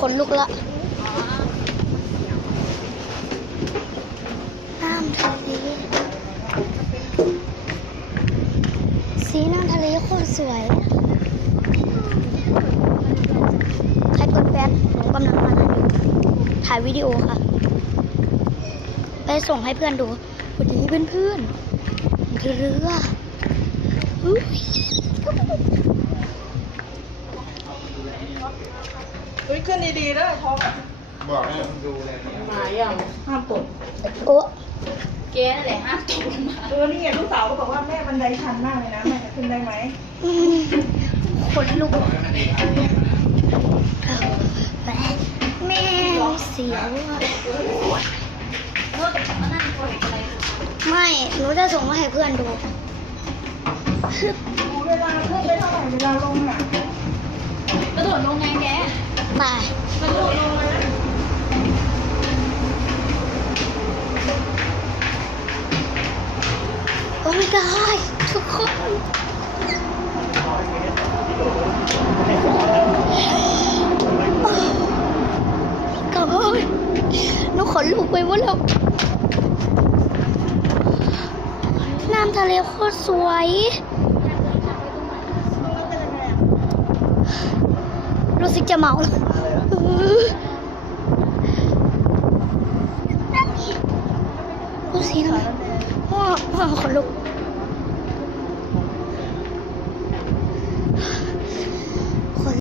ขนลุกละน้ำทะเลสีน้ำทะเลโคตรสวยใครกดแฟนผมกำลังมาอยู่ถ่ายวิดีโอค่ะไปส่งให้เพื่อนดูวันนี้เพื่อนๆคือเรือขึ้นดีๆแล้วท้องบอกให้ดูเลย มาอย่างห้ามตก โอ้ เกณฑ์อะไรห้ามตกมา นี่ไงลูกสาวก็บอกว่าแม่บันไดชันมากเลยนะแม่จะขึ้นได้ไหม ขนลุกแม่เสียวอะไม่หนูจะส่งมาให้เพื่อนดู เวลาขึ้นได้เท่าไหร่เวลาลงอ่ะ กระโดดลงไงแก ไป กระโดดลงเลยนะ โอ้ my god ทุกคนก็หนูขนลุกไปหมดแล้วน้ำทะเลโคตรสวยรู้สึกจะเมา